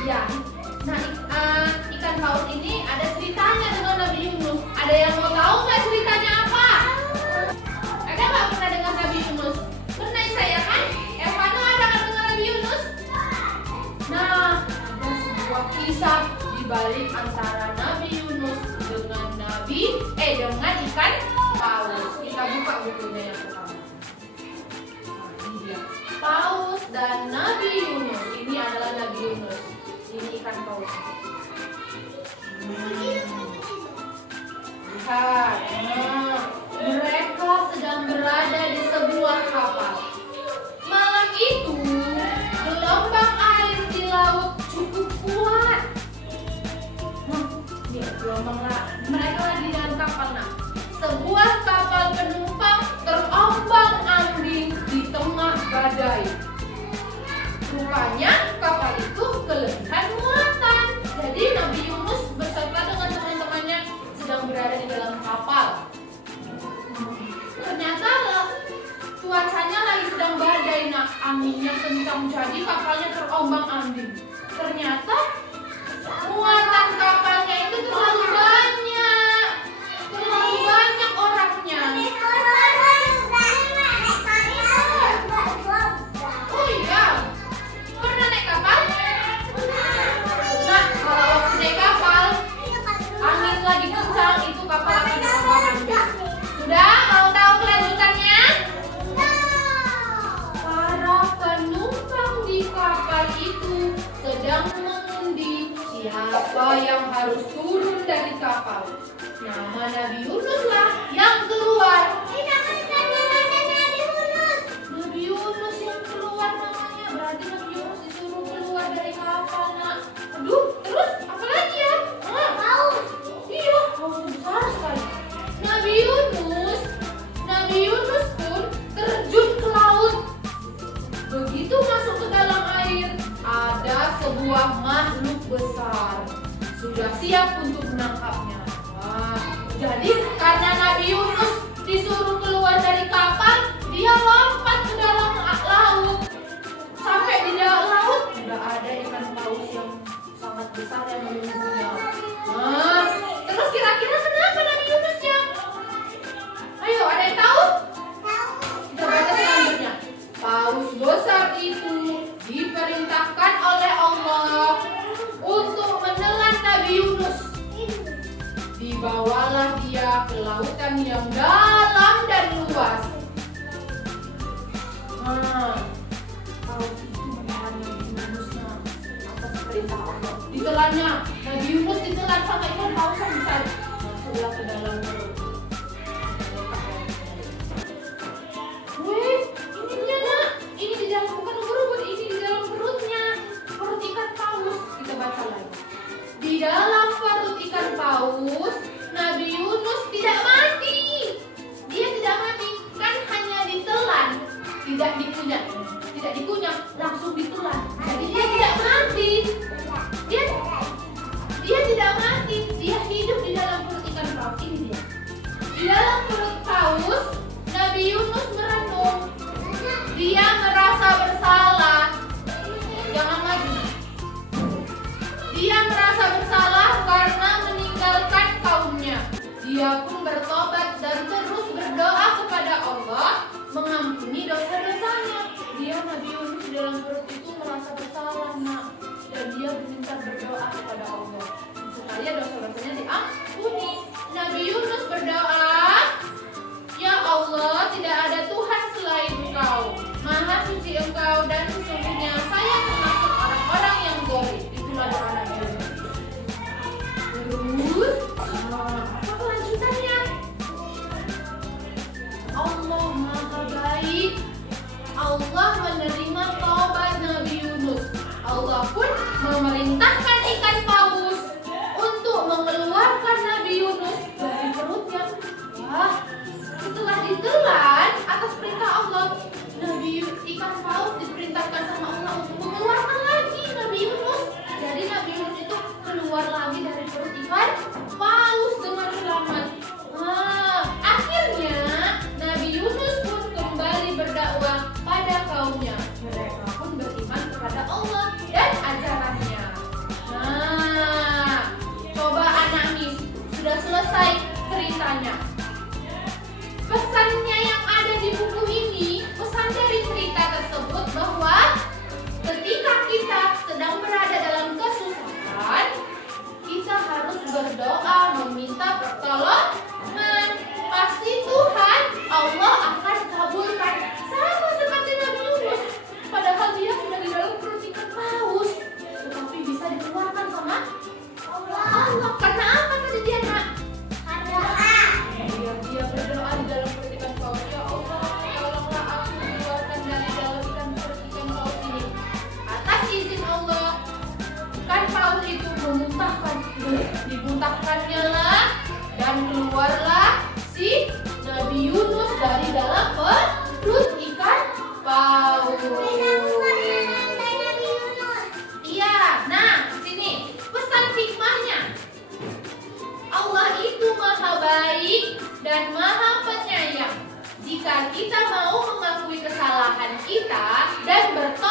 Ya. Nah, ikan paus ini ada ceritanya dengan Nabi Yunus. Ada yang mau tahu nggak ceritanya apa? Ada nggak pernah dengar Nabi Yunus? Pernah saya kan? Evano ada nggak dengar Nabi Yunus? Nah, ada sebuah kisah di balik antara Nabi Yunus dengan ikan paus. Kita buka bukunya yang pertama. Nah, ini dia. Paus dan Nabi Yunus. Ini adalah Nabi Yunus. Ini ikan paus. Lihat. Mereka sedang berada di sebuah kapal. Malam itu, gelombang air di laut cukup kuat. Gelombang mereka lagi di dalam kapal. Nah, sebuah kapal penumpang terombang-ambing di tengah badai. Rupanya kapal itu kelebihan muatan. Jadi Nabi Yunus beserta dengan teman-temannya sedang berada di dalam kapal. Ternyata cuacanya lagi sedang badai. Nah, anginnya kencang jadi kapalnya terombang-ambing. Ternyata muatan kapalnya itu terlalu banyak orangnya. Oh iya, pernah naik kapal? Nah, kalau waktu naik kapal, angin lagi kencang, itu kapal akan terombang-ambing. Sudah mau tahu kelanjutannya? Para penumpang di kapal itu sedang mengundi siapa yang harus turun dari kapal. Nama Nabi Yunus lah yang keluar. Nabi Yunus yang keluar namanya. Berarti Nabi Yunus disuruh keluar dari kapal. Nah, aduh, terus apa lagi ya? Iya, paus besar sekali. Nabi Yunus pun terjun ke laut. Begitu masuk ke dalam air, ada sebuah makhluk besar. Sudah siap untuk menangkapnya. Wah, jadi karena Nabi Yunus disuruh keluar dari kapal, dia lompat ke dalam laut. Sampai di dalam laut, sudah ada ikan paus yang sangat besar yang menunggunya. Nah, terus kira-kira kenapa Nabi Yunusnya? Ayo, ada yang tahu? Kita baca selanjutnya. Paus besar itu diperintahkan oleh Allah untuk menelan Nabi Yunus. Dibawalah dia ke lautan yang dalam dan luas. Nah, paus itu menelan Nabi Yunusnya atas perintah Allah. Ditelannya, Nabi Yunus ditelan sama ikan paus yang besar. Masuklah ke dalam perut. Wih, ini dia nak. Ini di dalam, bukan ubur-ubur, ini di dalam perutnya. Perut ikan paus. Kita baca lagi. Di dalam perut ikan paus, Nabi Yunus tidak mati. Dia tidak mati, kan hanya ditelan, tidak dikunyah. Tidak dikunyah, langsung ditelan. Jadi dia tidak mati. Dia tidak mati. Dia hidup di dalam perut ikan paus. Ini dia. Di dalam perut paus, Nabi Yunus merenung. Dia merasa bersalah. Jangan lagi. Dia merasa bersalah karena meninggalkan kaumnya. Dia pun bertobat dan terus berdoa kepada Allah mengampuni dosa-dosanya. Dia Nabi Yunus di dalam perut itu merasa bersalah, nak. Dan dia meminta berdoa kepada Allah supaya dosa-dosanya diampuni. Nabi Yunus berdoa, ya Allah, tidak ada Tuhan selain Engkau. Maha suci Engkau dan sesungguhnya saya termasuk orang-orang yang zalim. Itulah doa Nabi Yunus. Terus, apa kelanjutannya? Allah Maha Baik. Allah menerima taubat Nabi Yunus. Allah pun memerintahkan ikan paus untuk mengeluarkan Nabi Yunus dari perutnya. Wah, setelah ditelan atas perintah Allah, ikan paus diperintahkan sama Allah untuk mengeluarkan lagi Nabi Yunus. Jadi Nabi Yunus itu keluar lagi dari perut ikan paus dengan selamat. Nah, akhirnya Nabi Yunus pun kembali berdakwah pada kaumnya. Mereka pun beriman kepada Allah dan ajarannya. memuntahkannya lah, dan keluarlah si Nabi Yunus dari dalam perut ikan paus. Iya, nah sini pesan hikmahnya. Allah itu maha baik dan maha penyayang. Jika kita mau mengakui kesalahan kita dan bertobat